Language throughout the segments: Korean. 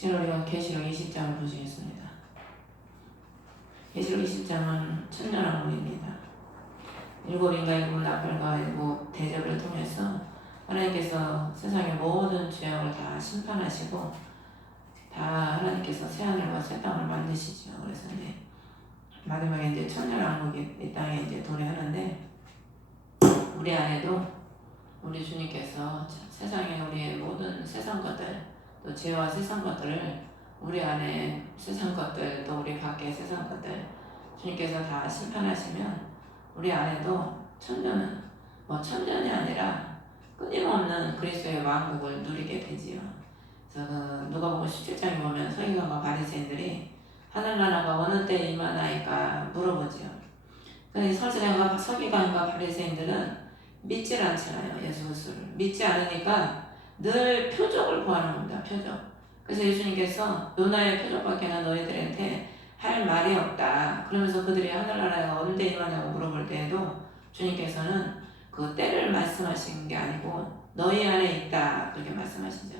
지금 우리가 계시록 20장을 보시겠습니다. 계시록 20장은 천년왕국입니다. 일곱 나팔과 일곱 대접을 통해서 하나님께서 세상의 모든 죄악을 다 심판하시고 다 하나님께서 새하늘과 새 땅을 만드시죠. 그래서 이제 마지막에 이제 천년왕국이 이 땅에 이제 도래하는데, 우리 안에도 우리 주님께서 세상에 우리의 모든 세상 것들, 또 죄와 세상 것들을 우리 안에 세상 것들, 또 우리 밖에 세상 것들 주님께서 다 심판하시면 우리 안에도 천년은 천년이 아니라 끊임없는 그리스도의 왕국을 누리게 되지요. 그래서 누가복음 17장에 보면 서기관과 바리새인들이 하늘나라가 어느 때 임하나이까 물어보지요. 서기관과 바리새인들은 믿질 않잖아요. 예수 그리스도를 믿지 않으니까 늘 표적을 구하는 겁니다. 표적. 그래서 예수님께서 요나의 표적밖에는 너희들한테 할 말이 없다. 그러면서 그들이 하늘나라가 언제 임하냐고 물어볼 때에도 주님께서는 그 때를 말씀하신 게 아니고 너희 안에 있다, 그렇게 말씀하시죠.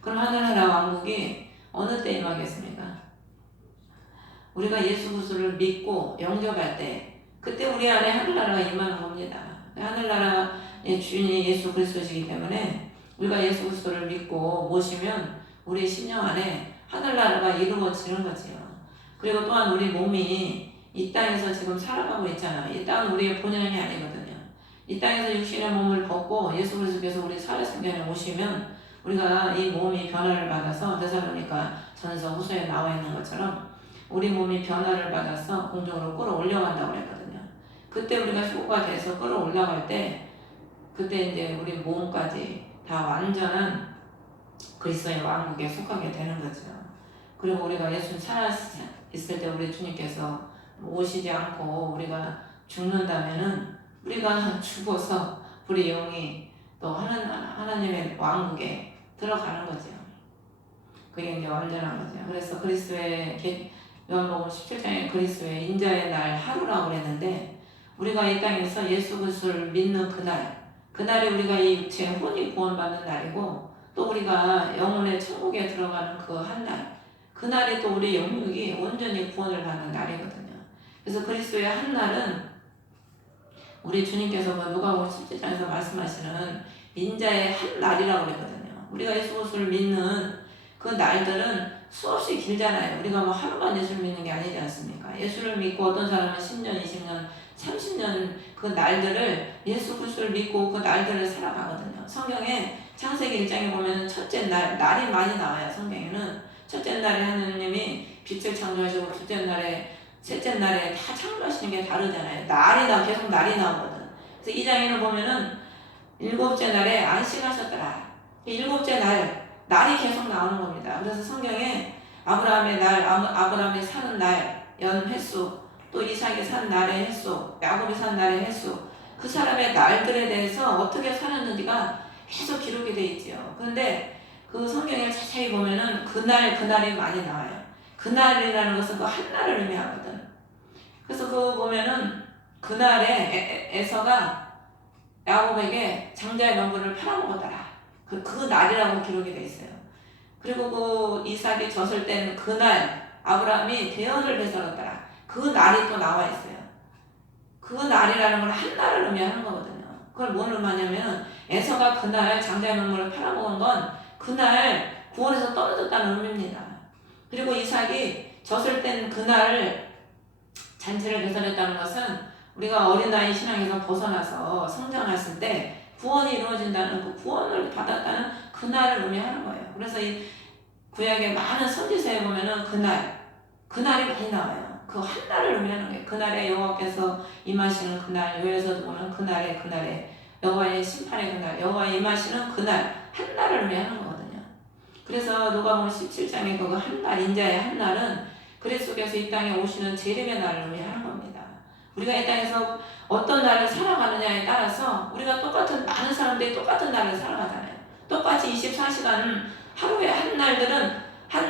그럼 하늘나라 왕국이 어느 때 임하겠습니까? 우리가 예수 그리스도를 믿고 영접할 때, 그때 우리 안에 하늘나라가 임하는 겁니다. 하늘나라의 주인이 예수 그리스도시기 때문에 우리가 예수 그리스도를 믿고 모시면 우리 심령 안에 하늘나라가 이루어지는 거지요. 그리고 또한 우리 몸이 이 땅에서 지금 살아가고 있잖아요. 이 땅은 우리의 본연이 아니거든요. 이 땅에서 육신의 몸을 벗고 예수 그리스도께서 우리 살아생전에 오시면 우리가 이 몸이 변화를 받아서 데살로니가 전서 후서에 나와 있는 것처럼 우리 몸이 변화를 받아서 공중으로 끌어올려간다고 그랬거든요. 그때 우리가 휴거가 돼서 끌어올라갈 때, 그때 이제 우리 몸까지 다 완전한 그리스도의 왕국에 속하게 되는 거죠. 그리고 우리가 예수 살아있을 때 우리 주님께서 오시지 않고 우리가 죽는다면은 우리가 죽어서 우리 영이 또 하나님의 왕국에 들어가는 거죠. 그게 이제 완전한 거죠. 그래서 그리스도의 요한복음 17장에 그리스도의 인자의 날 하루라고 그랬는데, 우리가 이 땅에서 예수 그리스도를 믿는 그날이 우리가 이 육체의 혼이 구원받는 날이고, 또 우리가 영혼의 천국에 들어가는 그 한날, 그날이 또 우리 영육이 온전히 구원을 받는 날이거든요. 그래서 그리스도의 한날은 우리 주님께서 누가복음 17장에서 말씀하시는 인자의 한날이라고 그랬거든요. 우리가 예수 그리스도를 믿는 그 날들은 수없이 길잖아요. 우리가 하루만 예수를 믿는 게 아니지 않습니까? 예수를 믿고 어떤 사람은 10년, 20년, 30년 그 날들을, 예수 그리스도를 믿고 그 날들을 살아가거든요. 성경에 창세기 1장에 보면 첫째 날이 많이 나와요. 성경에는 첫째 날에 하느님이 빛을 창조하시고 둘째 날에, 셋째 날에 다 창조하시는 게 다르잖아요. 계속 날이 나오거든. 그래서 2장에는 보면은 일곱째 날에 안식하셨더라. 일곱째 날이 계속 나오는 겁니다. 그래서 성경에 아브라함의 날, 아브라함이 사는 날, 연 횟수, 또 이삭이 산 날의 횟수, 야곱이 산 날의 횟수, 그 사람의 날들에 대해서 어떻게 살았는지가 계속 기록이 되어 있지요. 그런데 그 성경을 자세히 보면은 그날이 많이 나와요. 그날이라는 것은 그 한날을 의미하거든. 그래서 그거 보면은 그날에 에서가 야곱에게 장자의 명분을 팔아먹었더라. 그 날이라고 기록이 되어 있어요. 그리고 그 이삭이 졌을 때는 그날 아브라함이 대언을 베풀었더라. 그 날이 또 나와 있어요. 그 날이라는 걸 한날을 의미하는 거거든요. 그걸 뭘 의미하냐면 에서가 그날 장자의 명분을 팔아먹은 건 그날 구원에서 떨어졌다는 의미입니다. 그리고 이삭이 졌을 땐 그날 잔치를 개설했다는 것은 우리가 어린 나이 신앙에서 벗어나서 성장했을 때 구원이 이루어진다는, 그 구원을 받았다는 그날을 의미하는 거예요. 그래서 이 구약의 많은 선지서에 보면은 그날이 많이 나와요. 그 한날을 의미하는 거예요. 그날에 여호와께서 임하시는 그날, 요에서도 보면 그날에 여호와의 심판의 그날, 여호와의 임하시는 그날, 한날을 의미하는 거거든요. 그래서 누가복음 17장의 그 한날, 인자의 한날은 그리스도께서 이 땅에 오시는 재림의 날을 의미하는 겁니다. 우리가 이 땅에서 어떤 날을 살아가느냐에 따라서 우리가 많은 사람들이 똑같은 날을 살아가잖아요. 똑같이 24시간 하루에 한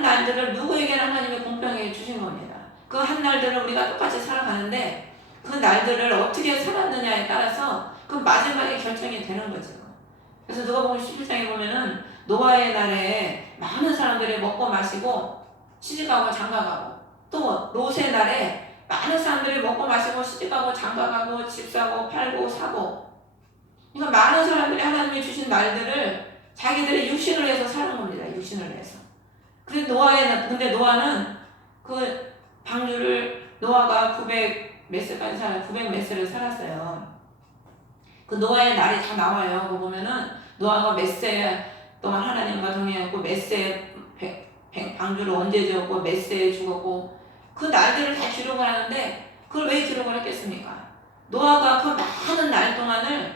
날들을 누구에게나 하나님이 공평하게 주신 겁니다. 그 한 날들을 우리가 똑같이 살아가는데 그 날들을 어떻게 살았느냐에 따라서 그 마지막에 결정이 되는 거죠. 그래서 누가복음 11장에 보면은 노아의 날에 많은 사람들이 사람들이 먹고 마시고 시집가고 장가가고, 또 롯의 날에 많은 사람들이 먹고 마시고 시집가고 장가가고 집 사고 팔고 사고, 그러니까 많은 사람들이 하나님이 주신 날들을 자기들의 육신을 위해서 사는 겁니다. 육신을 위해서. 근데 노아는 그 방주를, 노아가 900 몇 세까지 900 몇 세를 살았어요. 그 노아의 날이 다 나와요. 그거 보면은 노아가 몇 세 동안 하나님과 동행했고, 몇 세 방주를 언제 지었고, 몇 세에 죽었고, 그 날들을 다 기록을 하는데, 그걸 왜 기록을 했겠습니까? 노아가 그 많은 날 동안을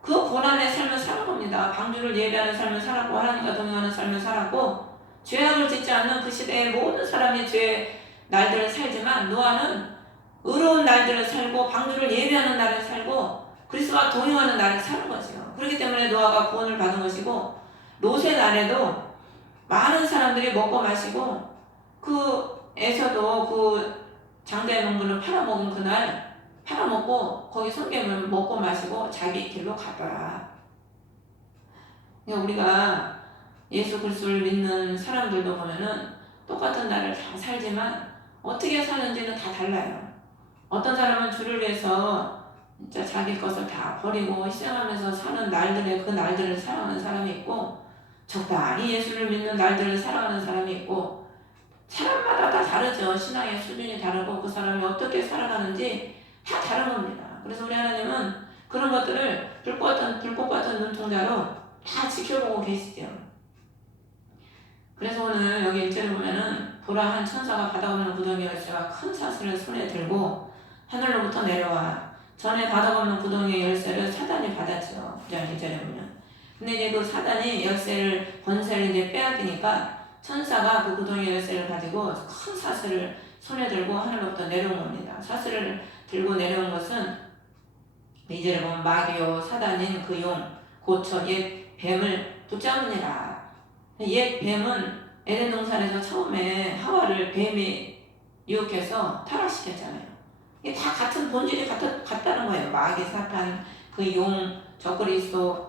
그 고난의 삶을 사는 겁니다. 방주를 예배하는 삶을 살았고, 하나님과 동행하는 삶을 살았고, 죄악을 짓지 않는 그 시대의 모든 사람이 죄의 날들을 살지만, 노아는 의로운 날들을 살고, 방주를 예배하는 날을 살고, 그리스도와 동행하는 날을 사는 거죠. 그렇기 때문에 노아가 구원을 받은 것이고, 롯의 날에도 많은 사람들이 먹고 마시고, 그 에서도 그 장자의 농부를 팔아먹은 그날 팔아먹고 거기 성경을 먹고 마시고 자기 길로 가더라. 그러니까 우리가 예수 그리스도를 믿는 사람들도 보면은 똑같은 날을 다 살지만 어떻게 사는지는 다 달라요. 어떤 사람은 주를 위해서 진짜 자기 것을 다 버리고 희생하면서 사는 날들에 그 날들을 사랑하는 사람이 있고, 적당히 예수를 믿는 날들을 사랑하는 사람이 있고, 사람마다 다 다르죠. 신앙의 수준이 다르고 그 사람이 어떻게 살아가는지 다 다른 겁니다. 그래서 우리 하나님은 그런 것들을 불꽃 같은 눈동자로 다 지켜보고 계시죠. 그래서 오늘 여기 1절에 보면은 보라, 한 천사가 바다없는 구덩이 열쇠와 큰 사슬을 손에 들고 하늘로부터 내려와 전에 바다없는 구덩이 열쇠를 사단이 받았죠. 2절에 보면. 근데 이제 그 사단이 열쇠를, 권세를 이제 빼앗기니까 천사가 그 구덩이 열쇠를 가지고 큰 사슬을 손에 들고 하늘로부터 내려온 겁니다. 사슬을 들고 내려온 것은 2절에 보면 마귀요 사단인 그 용 곧 저 옛 뱀을 붙잡으니라. 옛 뱀은 에덴 동산에서 처음에 하와를 뱀이 유혹해서 타락시켰잖아요. 이게 다 같은 본질이 같다는 거예요. 마귀, 사탄, 그 용, 적그리스도,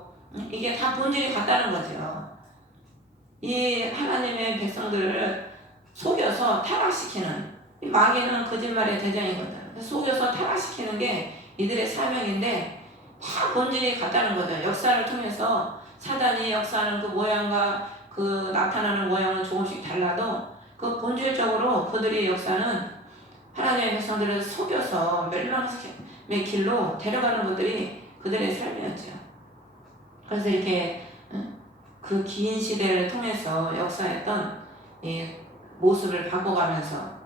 이게 다 본질이 같다는 거죠. 이 하나님의 백성들을 속여서 타락시키는, 이 마귀는 거짓말의 대장이거든. 속여서 타락시키는 게 이들의 사명인데 다 본질이 같다는 거죠. 역사를 통해서 사단이 역사하는 그 모양과 그 나타나는 모양은 조금씩 달라도 그 본질적으로 그들의 역사는 하나님의 백성들을 속여서 멸망의 길로 데려가는 것들이 그들의 삶이었죠. 그래서 이렇게 그 긴 시대를 통해서 역사했던 이 모습을 바꿔가면서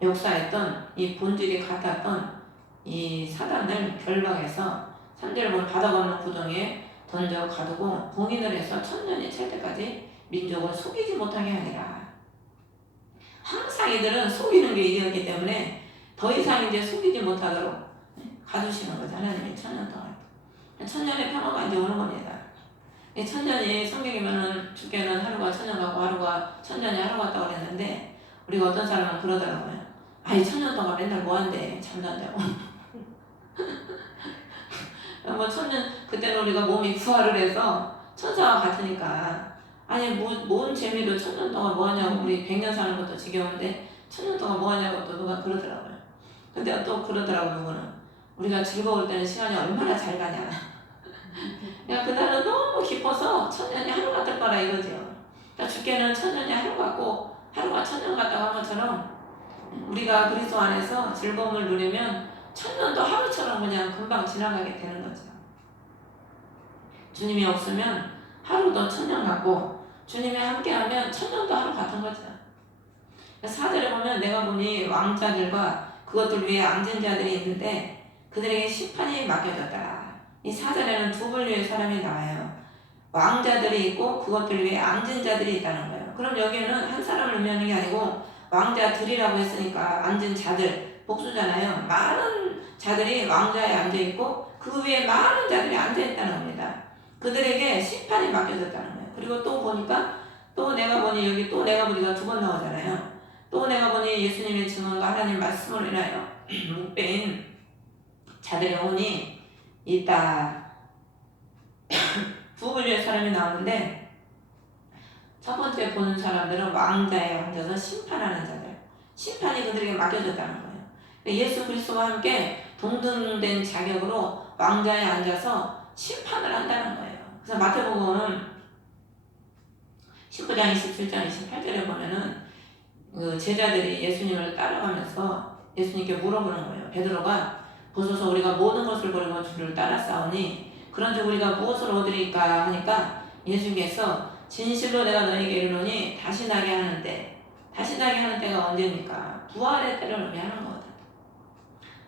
역사했던 이 본질이 같았던 이 사단을 결박해서 3절을 보면 바다가 없는 구덩이에 던져 가두고 봉인을 해서 천년이 찰 때까지 민족을 속이지 못하게 하니라. 항상 이들은 속이는 게 일이었기 때문에 더 이상 이제 속이지 못하도록 가두시는 거죠. 하나님이 천년 동안. 천년의 평화가 이제 오는 겁니다. 천년이 성경이면은 죽게는 하루가 천년 가고 하루가 천년이 하루 같다고 그랬는데, 우리가 어떤 사람은 그러더라고요. 아니 천년 동안 맨날 뭐 한대, 잠잔다고. 뭐 천년, 그때는 우리가 몸이 부활을 해서 천사와 같으니까, 아니 뭔 재미로 천년 동안 뭐 하냐고, 우리 100년 사는 것도 지겨운데 천년 동안 뭐 하냐고 또 누가 그러더라고요. 근데 또 그러더라고 누구는, 우리가 즐거울 때는 시간이 얼마나 잘 가냐. 그러니까 그날은 너무 깊어서 천년이 하루 같을 거라 이거죠. 그러니까 죽게는 천년이 하루 같고 하루가 천년 같다고 한 것처럼 우리가 그리스도 안에서 즐거움을 누리면 천년도 하루처럼 그냥 금방 지나가게 되는 거죠. 주님이 없으면 하루도 천년 같고 주님이 함께하면 천년도 하루 같은 거죠. 4절에 보면 내가 보니 왕자들과 그것들 위에 앉은 자들이 있는데 그들에게 심판이 맡겨졌다. 이 4절에는 두 분류의 사람이 나와요. 왕자들이 있고 그것들 위에 앉은 자들이 있다는 거예요. 그럼 여기에는 한 사람을 의미하는 게 아니고 왕자들이라고 했으니까 앉은 자들, 복수잖아요. 많은 자들이 왕자에 앉아있고 그 위에 많은 자들이 앉아있다는 겁니다. 그들에게 심판이 맡겨졌다는 거예요. 그리고 또 보니까 또 내가 보니, 여기 또 내가 보니가 두 번 나오잖아요. 또 내가 보니 예수님의 증언과 하나님 말씀을 인하여 묵배인 자들의 혼이 있다. 두 분류의 사람이 나오는데 첫 번째 보는 사람들은 왕자에 앉아서 심판하는 자들. 심판이 그들에게 맡겨졌다는 거예요. 예수 그리스도와 함께 동등된 자격으로 왕자에 앉아서 심판을 한다는 거예요. 그래서 마태복음 19장 27장 28절에 보면은 그 제자들이 예수님을 따라가면서 예수님께 물어보는 거예요. 베드로가 보소서 우리가 모든 것을 버리고 주를 따랐사오니 그런즉 우리가 무엇을 얻으리까 하니까 예수님께서 진실로 내가 너희에게 이르노니 다시 나게 하는 때가 언제입니까? 부활의 때를 의미하는 거거든.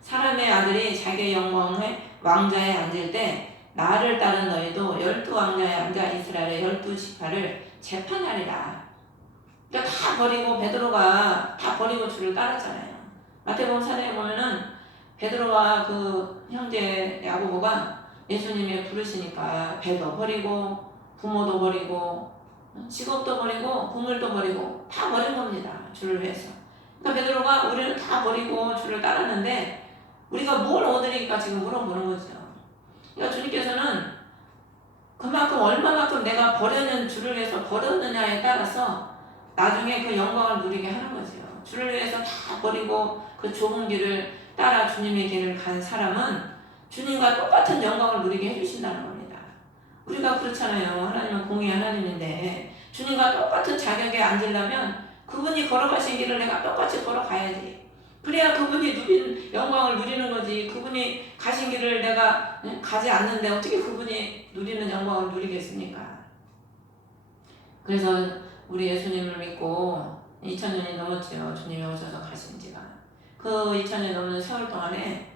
사람의 아들이 자기의 영광의 왕자에 앉을 때 나를 따른 너희도 12왕자에 앉아 이스라엘의 12지파를 재판하리라. 그러니까 다 버리고 베드로가 다 버리고 주를 따랐잖아요. 마태복음 4장에 보면은 베드로와 그 형제 야고보가 예수님이 부르시니까 배도 버리고 부모도 버리고 직업도 버리고 국물도 버리고 다 버린 겁니다. 주를 위해서. 그러니까 베드로가 우리는 다 버리고 주를 따랐는데 우리가 뭘 얻으니까 지금 물어보는 거죠. 그러니까 주님께서는 그만큼 얼마만큼 내가 주를 위해서 버렸느냐에 따라서 나중에 그 영광을 누리게 하는 거죠. 주를 위해서 다 버리고 그 좁은 길을 따라 주님의 길을 간 사람은 주님과 똑같은 영광을 누리게 해주신다는 겁니다. 우리가 그렇잖아요. 하나님은 공의 하나님인데 주님과 똑같은 자격에 앉으려면 그분이 걸어가신 길을 내가 똑같이 걸어가야지. 그래야 그분이 누린 영광을 누리는 거지. 그분이 가신 길을 내가 가지 않는데 어떻게 그분이 누리는 영광을 누리겠습니까? 그래서 우리 예수님을 믿고 2000년이 넘었죠. 주님이 오셔서 가신 지가. 그 2000년이 넘는 세월 동안에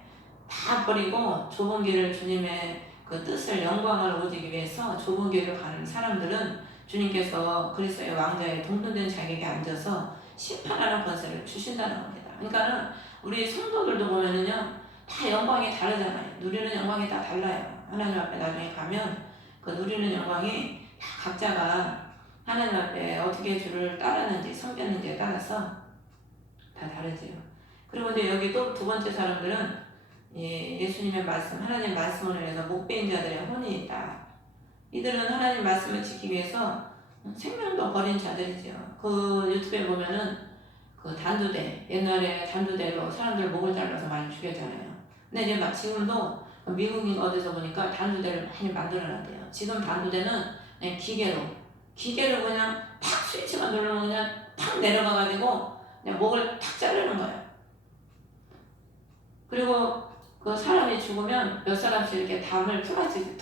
다 버리고 좁은 길을 주님의 그 뜻을 영광을 얻기 위해서 좁은 길을 가는 사람들은 주님께서 그리스도의 왕자의 동등된 자격에 앉아서 심판하는 권세를 주신다는 겁니다. 그러니까는 우리 성도들도 보면은요, 다 영광이 다르잖아요. 누리는 영광이 다 달라요. 하나님 앞에 나중에 가면 그 누리는 영광이 다 각자가 하나님 앞에 어떻게 주를 따랐는지 섬겼는지에 따라서 다 다르지요. 그리고 이제 여기 또 두 번째 사람들은 예수님의 말씀, 하나님 말씀을 위해서 못 배인 자들의 혼이 있다. 이들은 하나님 말씀을 지키기 위해서 생명도 버린 자들이죠. 그 유튜브에 보면은 그 단두대, 옛날에 단두대로 사람들 목을 잘라서 많이 죽였잖아요. 근데 이제 지금도 미국인 어디서 보니까 단두대를 많이 만들어놨대요. 지금 단두대는 그냥 기계로 그냥 탁 스위치만 누르면 그냥 탁 내려가가지고 그냥 목을 탁 자르는 거예요. 그리고 그 사람이 죽으면 몇 사람씩 이렇게 담을 플라스틱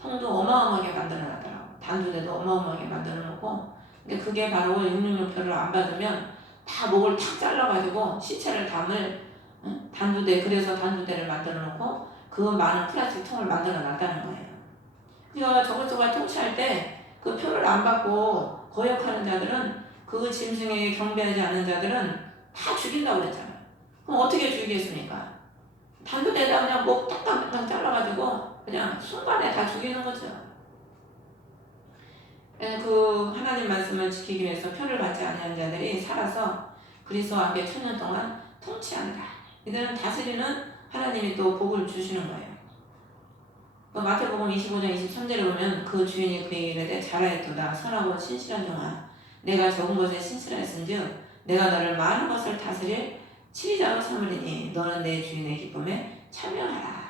통도 어마어마하게 만들어놨더라고. 단두대도 어마어마하게 만들어놓고, 근데 그게 바로 666표를 안 받으면 다 목을 탁 잘라가지고 시체를 담을 단두대, 그래서 단두대를 만들어놓고 그 많은 플라스틱 통을 만들어놨다는 거예요. 그러니까 저것저것 통치할 때 그 표를 안 받고 거역하는 자들은, 그 짐승에게 경배하지 않는 자들은 다 죽인다고 그랬잖아요. 그럼 어떻게 죽이겠습니까? 단두대에다 그냥 목 딱딱딱 잘라가지고 그냥 순간에 다 죽이는 거죠. 그 하나님 말씀을 지키기 위해서 표를 받지 아니한 자들이 살아서 그리스도와 함께 1000년 동안 통치한다. 이들은 다스리는 하나님이 또 복을 주시는 거예요. 마태복음 25장 23절에 보면 그 주인이 그에게 이르되 잘하였도다 선하고 신실한 종아 내가 적은 것에 신실하였은즉 내가 너를 많은 것을 다스릴 치리자로 삼으리니 너는 내 주인의 기쁨에 참여하라.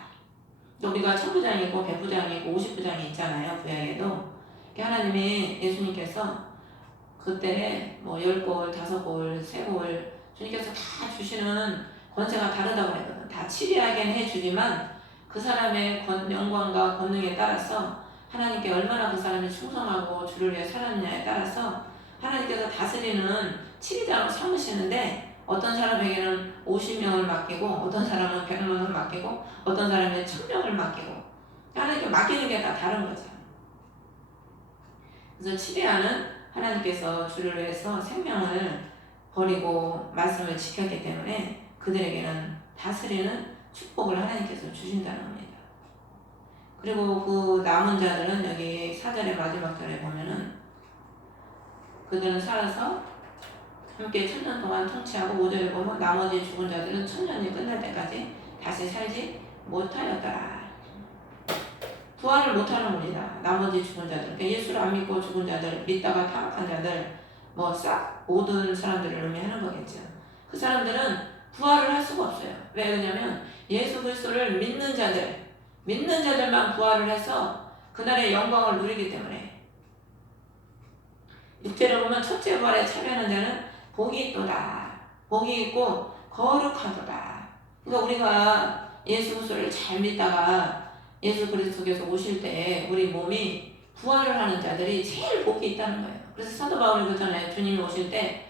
우리가 1000부장이고 100부장이고 50부장이 있잖아요. 구약에도. 하나님이 예수님께서 그때 뭐 10골, 5골, 3골 주님께서 다 주시는 권세가 다르다고 그랬거든. 다 치리하게 해주지만 그 사람의 영광과 권능에 따라서 하나님께 얼마나 그 사람이 충성하고 주를 위해 살았느냐에 따라서 하나님께서 다스리는 치리자로 삼으시는데 어떤 사람에게는 50명을 맡기고 어떤 사람은 100명을 맡기고 어떤 사람은 1000명을 맡기고 하나님께 맡기는 게 다 다른 거죠. 그래서 치리하는 하나님께서 주를 위해서 생명을 버리고 말씀을 지켰기 때문에 그들에게는 다스리는 축복을 하나님께서 주신다는 겁니다. 그리고 그 남은 자들은 여기 4절의 마지막 절에 보면은 그들은 살아서 함께 1000년 동안 통치하고 5절에 보면 나머지 죽은 자들은 1000년이 끝날 때까지 다시 살지 못하였더라. 부활을 못하는 겁니다. 나머지 죽은 자들, 그러니까 예수를 안 믿고 죽은 자들, 믿다가 타락한 자들, 뭐 싹 모든 사람들을 의미하는 거겠죠. 그 사람들은 부활을 할 수가 없어요. 왜 그러냐면 예수 그리스도를 믿는 자들만 부활을 해서 그날의 영광을 누리기 때문에. 육체로 보면 첫째 부활에 참여하는 자는 복이 있도다. 복이 있고 거룩하도다. 그러니까 우리가 예수 그리스도를 잘 믿다가 예수 그리스도께서 오실 때 우리 몸이 부활을 하는 자들이 제일 복이 있다는 거예요. 그래서 사도 바울이 그러잖아요. 주님이 오실 때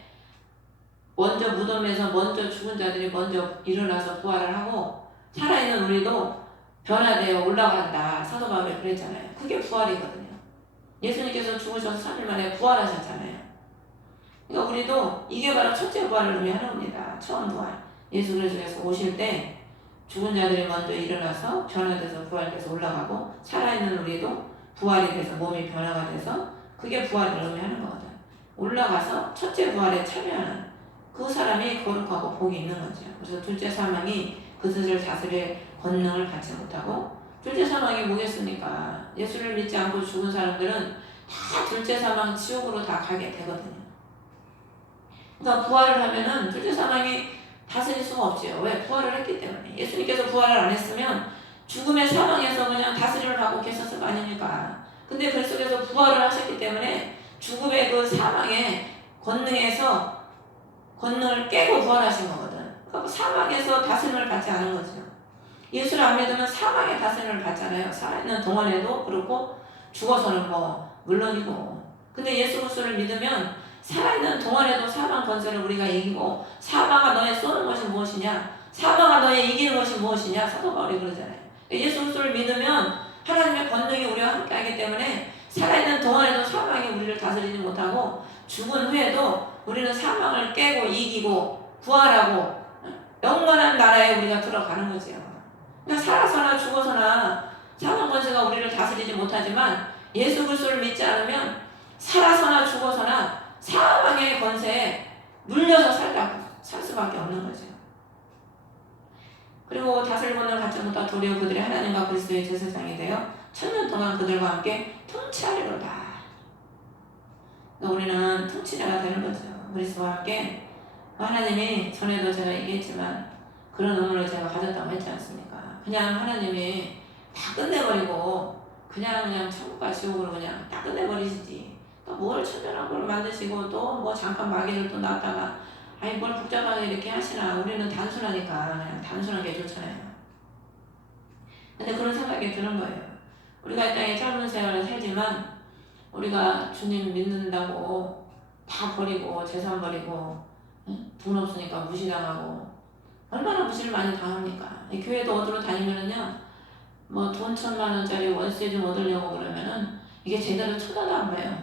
먼저 무덤에서 먼저 죽은 자들이 먼저 일어나서 부활을 하고 살아있는 우리도 변화되어 올라간다. 사도 바울이 그랬잖아요. 그게 부활이거든요. 예수님께서 죽으셔서 3일 만에 부활하셨잖아요. 그러니까 우리도 이게 바로 첫째 부활을 의미하는 겁니다. 처음 부활. 예수 그리스도께서 오실 때 죽은 자들이 먼저 일어나서 변화돼서 부활돼서 올라가고 살아있는 우리도 부활이 돼서 몸이 변화가 돼서 그게 부활을 의미하는 거거든. 올라가서 첫째 부활에 참여하는 그 사람이 거룩하고 복이 있는 거죠. 그래서 둘째 사망이 그것을 다스릴 권능을 받지 못하고 둘째 사망이 뭐겠습니까? 예수를 믿지 않고 죽은 사람들은 다 둘째 사망 지옥으로 다 가게 되거든요. 그러니까 부활을 하면은 둘째 사망이 다스릴 수가 없지요. 왜? 부활을 했기 때문에. 예수님께서 부활을 안 했으면 죽음의 사망에서 그냥 다스림을 받고 계셨을 거 아닙니까? 근데 그리스도께서 부활을 하셨기 때문에 죽음의 그 사망의 권능에서 권능을 깨고 부활하신 거거든. 그러니까 사망에서 다스림을 받지 않은 거죠. 예수를 안 믿으면 사망의 다스림을 받잖아요. 살아있는 동안에도 그렇고 죽어서는 뭐 물론이고. 근데 예수 그리스도를 믿으면 살아있는 동안에도 사망 권세를 우리가 이기고 사망아 너의 쏘는 것이 무엇이냐? 사망아 너의 이기는 것이 무엇이냐? 사도 바울이 그러잖아요. 예수 그리스도를 믿으면 하나님의 권능이 우리와 함께하기 때문에 살아있는 동안에도 사망이 우리를 다스리지 못하고 죽은 후에도 우리는 사망을 깨고 이기고 부활하고 영원한 나라에 우리가 들어가는 거지요. 그러니까 살아서나 죽어서나 사망 권세가 우리를 다스리지 못하지만 예수 그리스도를 믿지 않으면 살아서나 죽어서나 사망의 권세에 물려서 살 수밖에 없는 거죠. 그리고 다스릴 권능을 갖지 못한 도리어 그들이 하나님과 그리스도의 제사장이 되어 천년 동안 그들과 함께 통치하리로다. 그러니까 우리는 통치자가 되는 거죠. 그리스도와 함께. 하나님이 전에도 제가 얘기했지만 그런 의무를 제가 가졌다고 했지 않습니까? 그냥 하나님이 다 끝내버리고 그냥 천국과 지옥으로 그냥 다 끝내버리시지. 또 뭘 천연한 걸 만드시고 또 뭐 잠깐 마귀를 또 놨다가 아니 뭘 복잡하게 이렇게 하시나. 우리는 단순하니까 그냥 단순한 게 좋잖아요. 근데 그런 생각이 드는 거예요. 우리가 이 땅에 짧은 생활을 살지만 우리가 주님 믿는다고 다 버리고 재산 버리고 돈 없으니까 무시당하고 얼마나 무시를 많이 당합니까? 교회도 어디로 다니면은요 뭐 돈 1,000만 원짜리 월세 좀 얻으려고 그러면은 이게 제대로 쳐다도 안 봐요.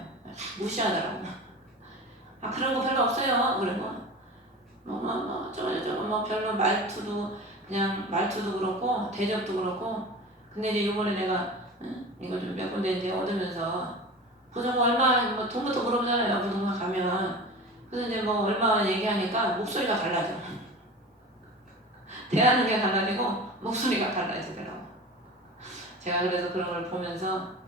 무시하더라고. 아 그런 거 별로 없어요. 그리고 저거 별로 말투도 그냥 말투도 그렇고 대접도 그렇고. 근데 이제 요번에 내가 이거 좀 몇 군데 이제 얻으면서 부동산 얼마 뭐 돈부터 물어보잖아요. 부동산 가면. 그래서 이제 뭐 얼마 얘기하니까 목소리가 달라져. 대하는 게 달라지고 목소리가 달라지더라고. 제가 그래서 그런 걸 보면서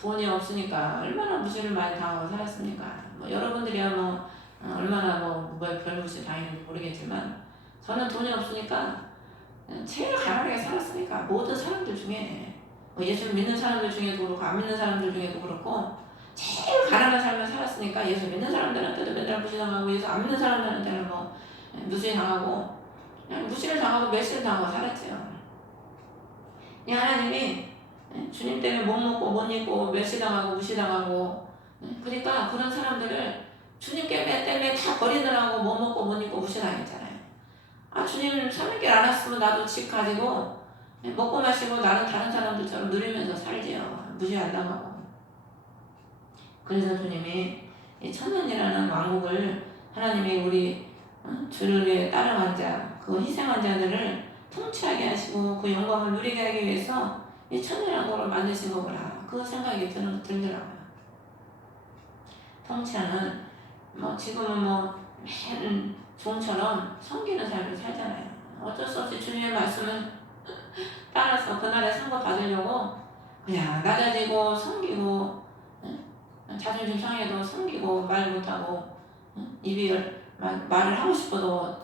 돈이 없으니까 얼마나 무시를 많이 당하고 살았습니까? 뭐 여러분들이야 얼마나 별 무시 당했는지 모르겠지만 저는 돈이 없으니까 제일 가난하게 살았으니까. 모든 사람들 중에 예수 믿는 사람들 중에도 그렇고 안 믿는 사람들 중에도 그렇고 제일 가난한 삶을 살았으니까 예수 믿는 사람들한테도 맨날 무시당하고 예수 안 믿는 사람들한테는 무시당하고 그냥 무시를 당하고 멸시를 당하고 살았죠. 하나님이 주님 때문에 못 먹고 못 입고 멸시당하고 무시당하고 그러니까 그런 사람들을 주님 때문에 다 버리느라고 못 먹고 못 입고 무시당했잖아요. 아 주님 3일길 안 왔으면 나도 집 가지고 먹고 마시고 나는 다른 사람들처럼 누리면서 살지요. 무시 안 당하고. 그래서 주님이 이 천년이라는 왕국을 하나님이 우리 주를 위해 따라간 자, 그 희생한 자들을 통치하게 하시고 그 영광을 누리게 하기 위해서 이 천년왕국을 만드신 거구나. 그 생각이 들더라고요. 통치하는 지금은 맨 종처럼 섬기는 삶을 살잖아요. 어쩔 수 없이 주님의 말씀을 따라서 그날의 상급 받으려고 그냥 낮아지고 섬기고, 응? 자존심 상해도 섬기고 말 못하고, 응? 입이 말을 하고 싶어도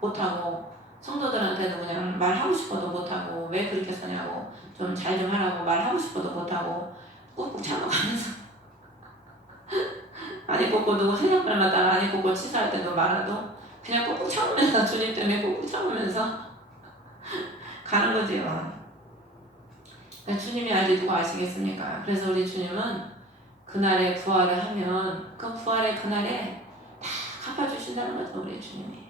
못하고, 성도들한테도 그냥 말하고 싶어도 못하고, 왜 그렇게 사냐고, 좀 잘 좀 하라고 말하고 싶어도 못하고, 꾹꾹 참아가면서 아니 꾹꾹 누구 한약발 마다가 아니 꾹꾹 치사할 때도 말아도 그냥 꾹꾹 참으면서 주님 때문에 꾹꾹 참으면서 가는 거지요. 그러니까 주님이 알지 누가 아시겠습니까? 그래서 우리 주님은 그날에 부활을 하면 그 부활의 그날에 다 갚아주신다는 거죠, 우리 주님이.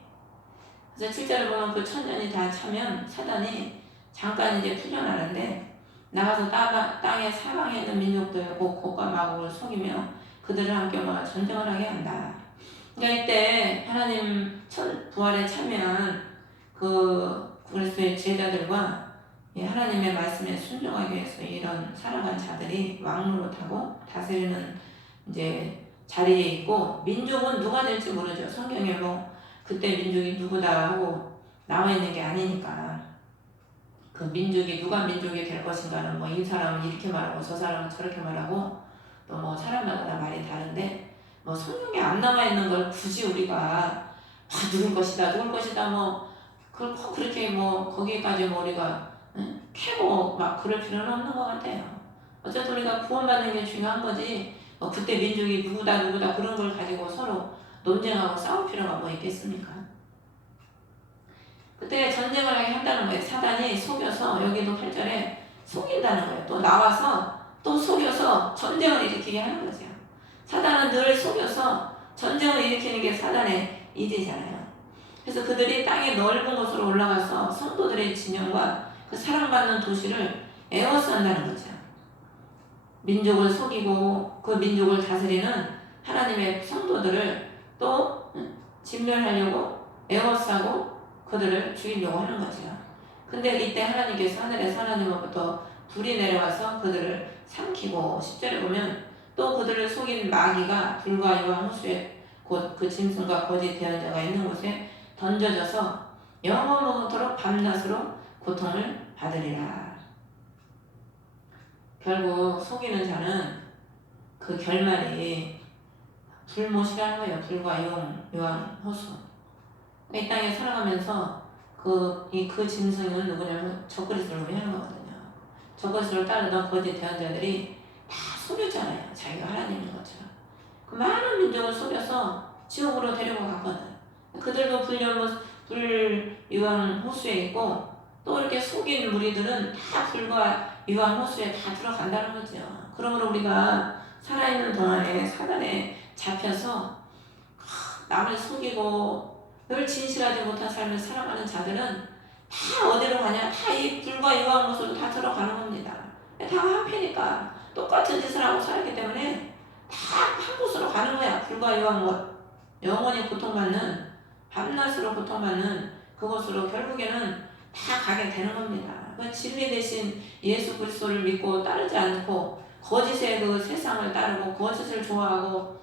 그래서 7절을 보면 그 천년이 다 차면 사단이 잠깐 이제 풀려나는데 나가서 땅의 사방에 있는 민족들 곡과 마곡을 속이며 그들을 함께 모아 전쟁을 하게 한다. 그러니까 이때 하나님 부활에 참여한 그 그리스도의 제자들과 하나님의 말씀에 순종하기 위해서 이런 살아간 자들이 왕노로 타고 다스리는 이제 자리에 있고, 민족은 누가 될지 모르죠. 성경에 뭐 그때 민족이 누구다 하고 나와 있는 게 아니니까 그 민족이 누가 민족이 될 것인가는 뭐 이 사람은 이렇게 말하고 저 사람은 저렇게 말하고 또 뭐 사람마다 다 말이 다른데, 뭐 성경에 안 나와 있는 걸 굳이 우리가 누굴 것이다 뭐 그렇게 뭐 거기까지 뭐 우리가 캐고 막 그럴 필요는 없는 것 같아요. 어쨌든 우리가 구원받는 게 중요한 거지, 뭐 그때 민족이 누구다 그런 걸 가지고 서로 논쟁하고 싸울 필요가 뭐 있겠습니까? 그때 전쟁을 하게 한다는 거예요. 사단이 속여서, 여기도 8절에 속인다는 거예요. 또 나와서 또 속여서 전쟁을 일으키게 하는 거죠. 사단은 늘 속여서 전쟁을 일으키는 게 사단의 일이잖아요. 그래서 그들이 땅의 넓은 곳으로 올라가서 성도들의 진영과 그 사랑받는 도시를 에워싼다는 거죠. 민족을 속이고 그 민족을 다스리는 하나님의 성도들을 또 진멸하려고 에워싸고 그들을 죽이려고 하는 거죠. 근데 이때 하나님께서 하늘에서 하나님으로부터 불이 내려와서 그들을 삼키고, 10절에 보면 또 그들을 속인 마귀가 불과 이와 호수에 곧 그 짐승과 거짓 대언자가 있는 곳에 던져져서 영원토록 밤낮으로 고통을 받으리라. 결국 속이는 자는 그 결말이 불못이라는 거예요. 불과 요한 호수. 이 땅에 살아가면서 그 짐승은 누구냐면 적그리스도를 위하는 거거든요. 적그리스도를 따르던 거짓 대언자들이 다 속였잖아요. 자기가 하나님인 것처럼. 그 많은 민족을 속여서 지옥으로 데리고 갔거든. 그들도 불유황 호수에 있고, 또 이렇게 속인 무리들은 다 불과 유황 호수에 다 들어간다는 거죠. 그러므로 우리가 살아있는 동안에 사단에 잡혀서 남을 속이고 늘 진실하지 못한 삶을 살아가는 자들은 다 어디로 가냐? 다 이 불과 유황 호수로 다 들어가는 겁니다. 다 한패니까 똑같은 짓을 하고 살았기 때문에 다 한 곳으로 가는 거야. 불과 유황 곳. 영원히 고통받는, 밤낮으로 고통받는 그곳으로 결국에는 다 가게 되는 겁니다. 그 진리 대신 예수 그리스도를 믿고 따르지 않고 거짓의 그 세상을 따르고 거짓을 좋아하고,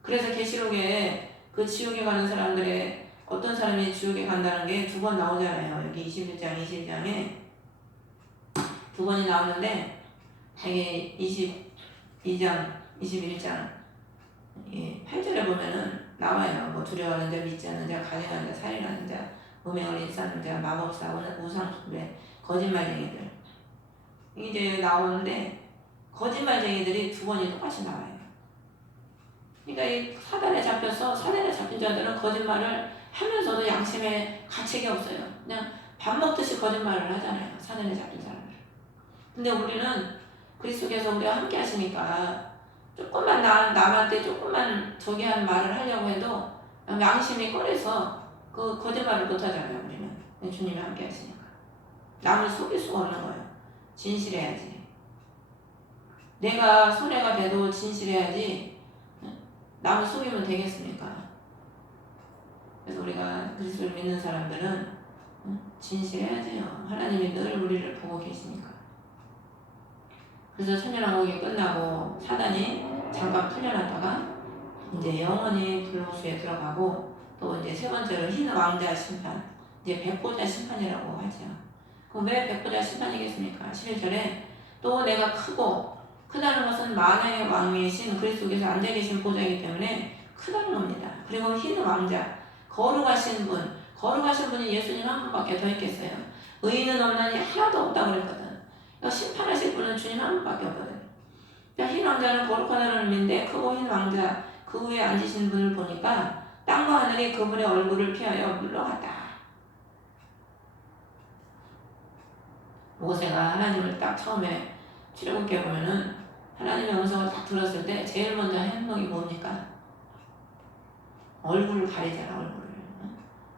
그래서 계시록에 그 지옥에 가는 사람들의 어떤 사람이 지옥에 간다는 게 두 번 나오잖아요. 여기 21장, 22장에 두 번이 나오는데, 이게 22장, 21장 8절에 보면은 나와요. 뭐 두려워하는 자, 믿지 않는 자, 가증하는 자, 살인하는 자, 음행을 일삼는 자, 마법사, 우상숭배, 거짓말쟁이들, 이제 나오는데 거짓말쟁이들이 두 번이 똑같이 나와요. 그러니까 이 사단에 잡힌 자들은 거짓말을 하면서도 양심에 가책이 없어요. 그냥 밥 먹듯이 거짓말을 하잖아요. 사단에 잡힌 사람들. 근데 우리는 그리스도께서 우리와 함께 하시니까 조금만 남한테 조금만 저기 한 말을 하려고 해도 양심이 꺼려서 그 거짓말을 못 하잖아요. 우리는 주님이 함께 하시니까 남을 속일 수가 없는 거예요. 진실해야지. 내가 손해가 돼도 진실해야지 남을 속이면 되겠습니까? 그래서 우리가 그리스도를 믿는 사람들은 진실해야지요. 하나님이 늘 우리를 보고 계시니까. 그래서 천년왕국이 끝나고 사단이 잠깐 풀려났다가 이제 영원히 불호수에 들어가고, 또 이제 세 번째로 흰 왕자 심판, 이제 백보자 심판이라고 하죠. 그럼 왜 백보자 심판이겠습니까? 11절에 또 내가 크다는 것은 만왕의 왕이신 그리스도께서 앉아 계신 보좌이기 때문에 크다는 겁니다. 그리고 흰 왕자, 거룩하신 분이 예수님 한 분밖에 더 있겠어요. 의인은 없나니 하나도 없다고 그랬거든. 그러니까 심판하실 분은 주님 한 분밖에 없거든. 그러니까 흰 왕자는 거룩하다는 의미인데 크고 흰 왕자 그 위에 앉으신 분을 보니까 땅과 하늘이 그분의 얼굴을 피하여 물러갔다. 모세가 하나님을 딱 처음에 출애굽기에 보면은 하나님의 음성을 딱 들었을 때 제일 먼저 한 행동이 뭡니까? 얼굴을 가리잖아.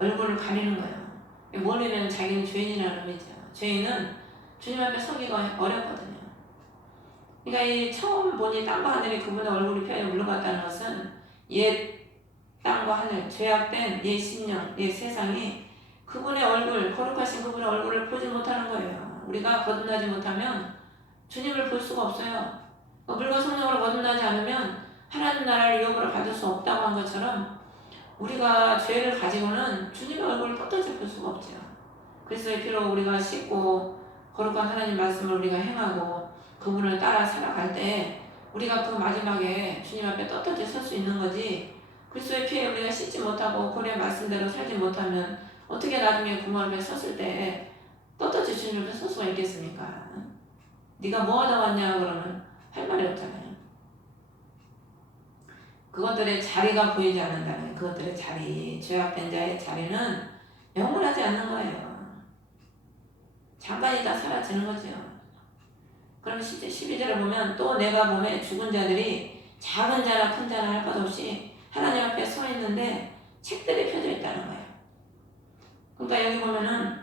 얼굴을 가리는 거예요. 뭐냐면 자기는 죄인이라는 의미죠. 죄인은 주님 앞에 서기가 어렵거든요. 그러니까 이 처음 보니 땅과 하늘이 그분의 얼굴을 피하여 물러갔다는 것은 옛 땅과 하늘, 죄악된 옛 심령, 옛 세상이 그분의 얼굴, 거룩하신 그분의 얼굴을 보지 못하는 거예요. 우리가 거듭나지 못하면 주님을 볼 수가 없어요. 물과 성령으로 거듭나지 않으면 하나님 나라를 유업으로 받을 수 없다고 한 것처럼 우리가 죄를 가지고는 주님의 얼굴을 떳떳이 볼 수가 없죠. 그리스도의 피로 우리가 씻고 거룩한 하나님 말씀을 우리가 행하고 그분을 따라 살아갈 때 우리가 그 마지막에 주님 앞에 떳떳이 설 수 있는 거지, 그리스도의 피에 우리가 씻지 못하고 그의 말씀대로 살지 못하면 어떻게 나중에 구멍 앞에 섰을 때 떳떳이 주님 앞에 설 수가 있겠습니까? 네가 뭐 하다 왔냐 그러면 할 말이 없잖아요. 그것들의 자리가 보이지 않는다는, 그것들의 자리, 죄악된 자의 자리는 영원하지 않는 거예요. 잠깐이 다 사라지는 거죠. 그럼 12절을 보면 또 내가 보면 죽은 자들이 작은 자나 큰 자나 할 것 없이 하나님 앞에 서 있는데 책들이 펴져 있다는 거예요. 그러니까 여기 보면은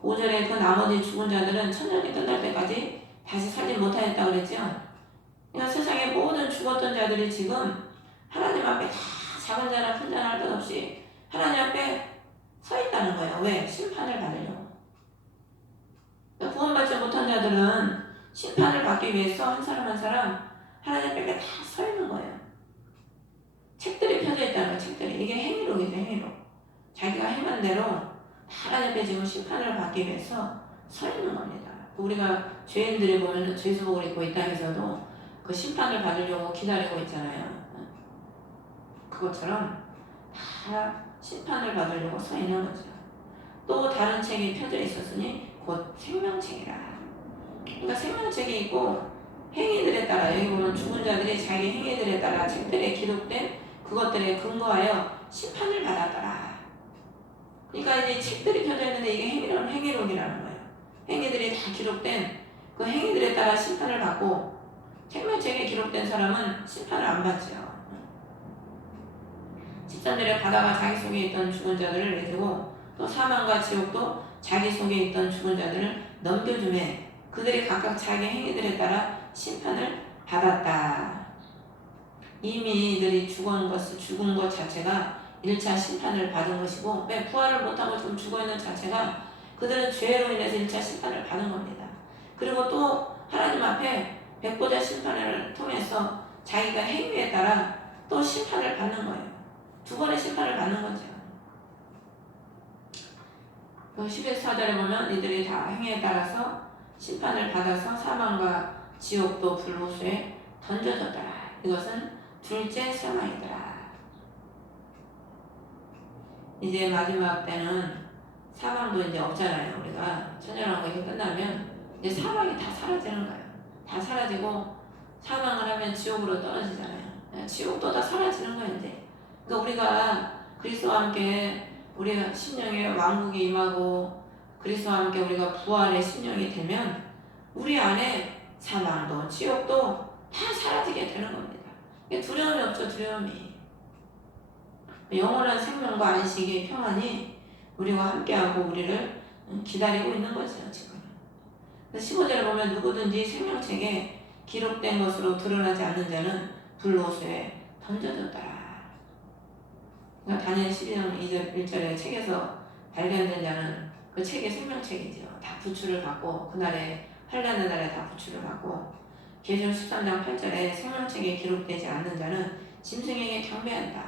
5절에 그 나머지 죽은 자들은 천년이 끝날 때까지 다시 살지 못하였다고 그랬죠. 그러니까 세상의 모든 죽었던 자들이 지금 하나님 앞에 다 작은 자나 큰 자나 할 것 없이 하나님 앞에 서 있다는 거예요. 왜? 심판을 받으려고. 그러니까 구원받지 못한 자들은 심판을 받기 위해서 한 사람 한 사람 하나님 앞에 다 서 있는 거예요. 책들이 펴져 있다는 거예요. 책들이. 이게 행위록이죠. 행위록. 자기가 행한 대로 하나님 앞에 지금 심판을 받기 위해서 서 있는 겁니다. 우리가 죄인들이 보면 죄수복을 입고 이 땅에서도 그 심판을 받으려고 기다리고 있잖아요. 그것처럼 다 심판을 받으려고 서 있는 거죠. 또 다른 책이 펴져 있었으니 곧 생명책이라. 그러니까 생명책이 있고 행위들에 따라, 여기 보면 죽은 자들이 자기 행위들에 따라 책들에 기록된 그것들에 근거하여 심판을 받았더라. 그러니까 이제 책들이 펴져 있는데 이게 행위록이라는 거예요. 행위들이 다 기록된 그 행위들에 따라 심판을 받고, 생명책에 기록된 사람은 심판을 안 받죠. 13절에 바다가 자기 속에 있던 죽은 자들을 내주고 또 사망과 지옥도 자기 속에 있던 죽은 자들을 넘겨주매 그들이 각각 자기 행위들에 따라 심판을 받았다. 이미 이들이 죽은 것 자체가 1차 심판을 받은 것이고, 왜 부활을 못하고 지금 죽어있는 자체가 그들은 죄로 인해서 1차 심판을 받은 겁니다. 그리고 또 하나님 앞에 백보자 심판을 통해서 자기가 행위에 따라 또 심판을 받는 거예요. 두 번의 심판을 받는 거죠. 11사절에 보면 이들이 다 행위에 따라서 심판을 받아서 사망과 지옥도 불호수에 던져졌더라. 이것은 둘째 사망이더라. 이제 마지막 때는 사망도 이제 없잖아요. 우리가 천연왕국이 끝나면 이제 사망이 다 사라지는 거예요. 다 사라지고 사망을 하면 지옥으로 떨어지잖아요. 지옥도 다 사라지는 거예요. 이제. 그러니까 우리가 그리스도와 함께 우리가 심령의 왕국이 임하고 그리스도와 함께 우리가 부활의 심령이 되면 우리 안에 사망도 지옥도 다 사라지게 되는 겁니다. 두려움이 없죠. 두려움이. 영원한 생명과 안식의 평안이 우리와 함께하고 우리를 기다리고 있는 거죠. 지금 15절에 보면 누구든지 생명책에 기록된 것으로 드러나지 않는 자는 불호수에 던져졌더라. 그러니까 다니엘 12장 2절 1절의 책에서 발견된 자는 그 책의 생명책이죠. 다 부추를 받고 그날에 환난의 날에 다 부추를 받고, 계시록 13장 8절에 생명책에 기록되지 않는 자는 짐승에게 경배한다.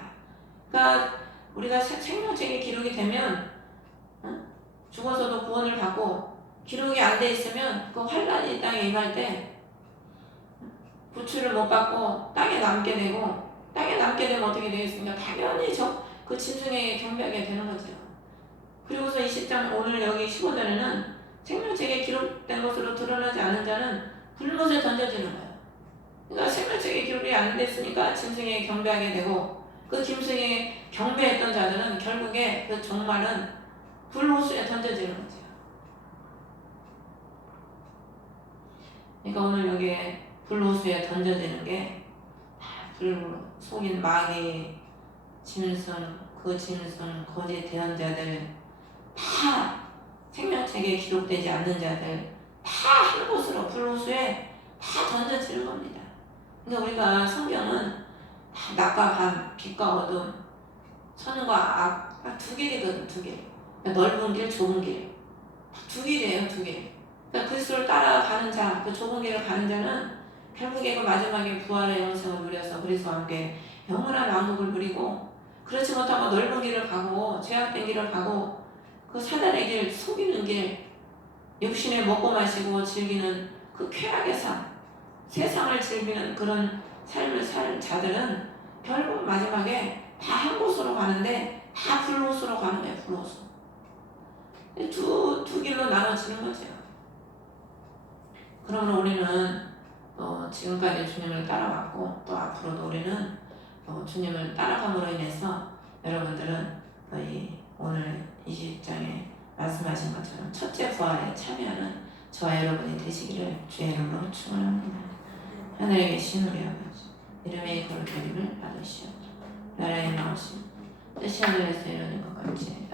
그러니까 우리가 생명책에 기록이 되면 죽어서도 구원을 받고 기록이 안 돼 있으면 그 환란이 땅에 임할 때 부추를 못 받고 땅에 남게 되고, 땅에 남게 되면 어떻게 되겠습니까? 당연히 그 짐승에게 경배하게 되는 거죠. 그리고서 20장 오늘 여기 15절에는 생명책에 기록된 것으로 드러나지 않은 자는 불못에 던져지는 거예요. 그러니까 생명책에 기록이 안 됐으니까 짐승에게 경배하게 되고, 그 짐승에게 경배했던 자들은 결국에 그 종말은 불호수에 던져지는 거죠. 그러니까 오늘 여기에 불호수에 던져지는 게 불 속인 마귀, 짐승, 그 짐승, 거짓 대언자들, 다 생명책에 기록되지 않는 자들 다 한 곳으로 불호수에 다 던져지는 겁니다. 그러니까 우리가 성경은 다 낮과 밤, 빛과 어둠, 선과 악, 두 길이거든, 두 길. 그러니까 넓은 길, 좁은 길. 두 길이에요, 두 길. 그러니까 그리스도를 따라가는 자, 그 좁은 길을 가는 자는 결국에 그 마지막에 부활의 영생을 누려서 그리스도와 함께 영원한 왕국을 누리고, 그렇지 못하고 넓은 길을 가고 죄악된 길을 가고 그 사단의 길, 속이는 길, 육신에 먹고 마시고 즐기는 그 쾌락의 삶, 세상을 즐기는 그런 삶을 살 자들은 결국 마지막에 다 한 곳으로 가는데 다 불호수로 가는 거예요. 불호수. 두 길로 나눠지는 거죠. 그러므로 우리는 지금까지 주님을 따라왔고 또 앞으로도 우리는 주님을 따라감으로 인해서 여러분들은 오늘 20장에 말씀하신 것처럼 첫째 부활에 참여하는 저와 여러분이 되시기를 주의 이름으로 축원합니다. 하늘에 계신 우리 아버지, 이름의 거룩함을 받으시옵소서. 나라의 나오심 뜻이 하늘에서 이루어진 것 같이